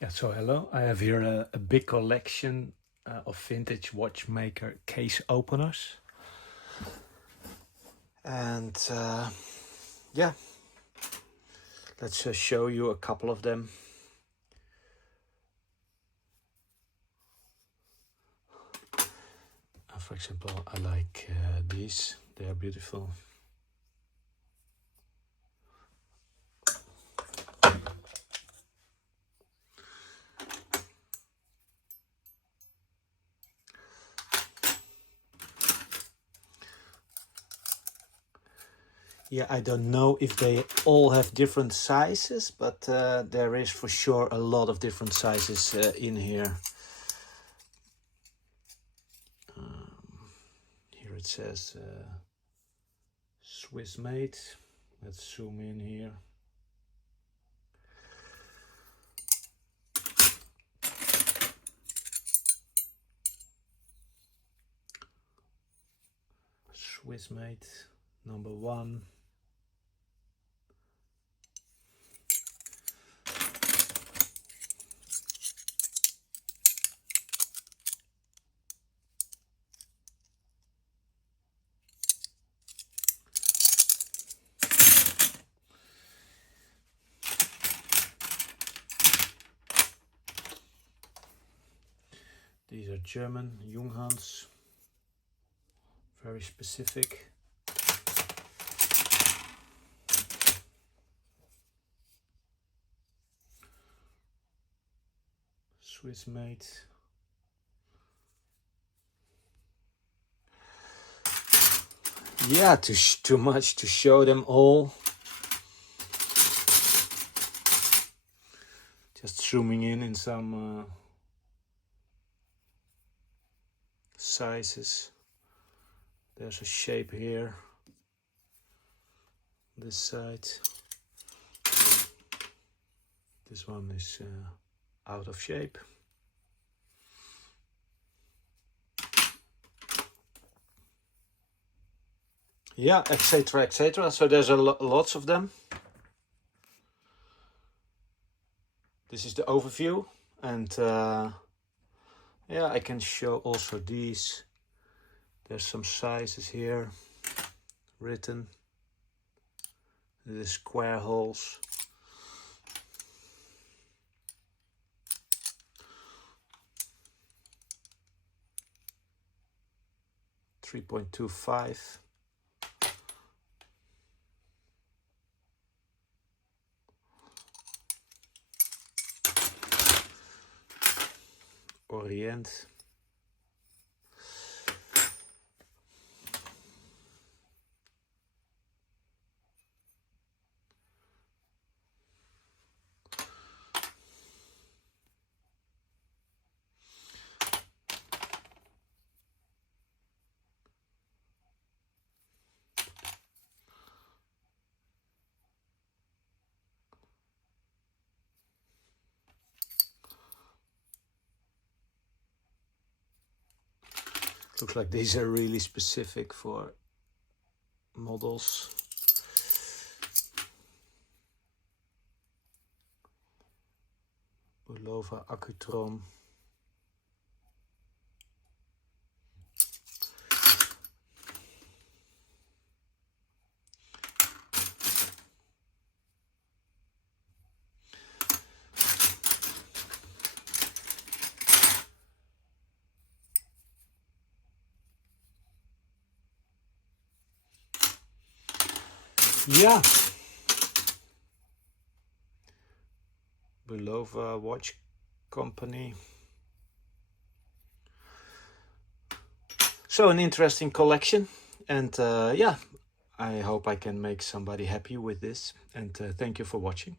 Yeah, so hello. I have here a big collection of vintage Watchmaker case openers. And yeah, let's show you a couple of them. For example, I like these. They are beautiful. Yeah, I don't know if they all have different sizes, but there is for sure a lot of different sizes in here. Here it says Swiss made. Let's zoom in here. Swiss made #1. These are German Junghans, very specific. Swiss made. Yeah, too much to show them all. Just zooming in some sizes. There's a shape here, this side. This one is out of shape. Yeah, etc, etc. So there's lots of them. This is the overview, and yeah, I can show also these. There's some sizes here written. The square holes. .25. Orient. Looks like these are really specific for models. Bulova Accutron. Yeah. Bulova Watch Company. So an interesting collection, and yeah, I hope I can make somebody happy with this, and thank you for watching.